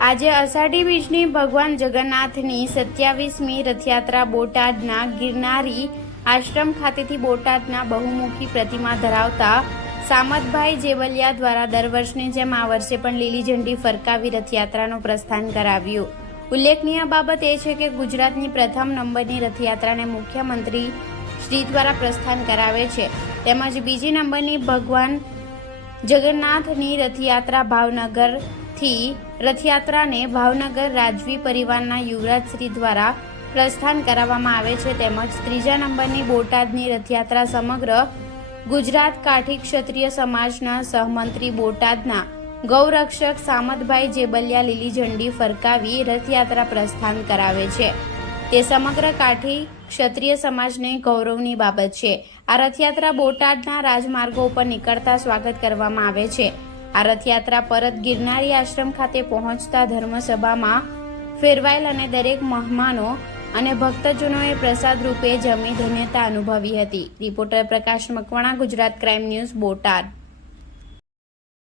આજે અષાઢી બીજની ભગવાન જગન્નાથની સત્યાવીસમી રથયાત્રા બોટાદના ગિરનારી આશ્રમ ખાતેથી બોટાદના બહુમુખી પ્રતિમા ધરાવતા સામતભાઈ જેવલિયા દ્વારા દર વર્ષની જેમ આ વર્ષે પણ લીલી ઝંડી ફરકાવી રથયાત્રાનું પ્રસ્થાન કરાવ્યું. ઉલ્લેખનીય બાબત એ છે કે ગુજરાતની પ્રથમ નંબરની રથયાત્રાને મુખ્યમંત્રી શ્રી દ્વારા પ્રસ્થાન કરાવે છે. તેમજ બીજી નંબરની ભગવાન જગન્નાથની રથયાત્રા ભાવનગરથી રથયાત્રાને ભાવનગર રાજવી પરિવારના યુવરાજશ્રી દ્વારા પ્રસ્થાન કરાવવામાં આવે છે તેમજ ત્રીજા નંબરની બોટાદની રથયાત્રા સમગ્ર ગુજરાત કાઠી ક્ષત્રિય સમાજના સહમંત્રી બોટાદના ગૌરક્ષક સામતભાઈ જેબલિયા લીલી ઝંડી ફરકાવી રથયાત્રા પ્રસ્થાન કરાવે છે. તે સમગ્ર કાઠી ક્ષત્રિય સમાજને ગૌરવની બાબત છે. આ રથયાત્રા બોટાદના રાજમાર્ગો ઉપર નીકળતા સ્વાગત કરવામાં આવે છે. આ રથયાત્રા પરત ગિરનારી આશ્રમ ખાતે પહોંચતા ધર્મસભામાં ફેરવાયેલ અને દરેક મહેમાનો અને ભક્તજનોએ પ્રસાદ રૂપે જમી ધન્યતા અનુભવી હતી. Reporter Prakash Makwana, Gujarat crime news, Botad.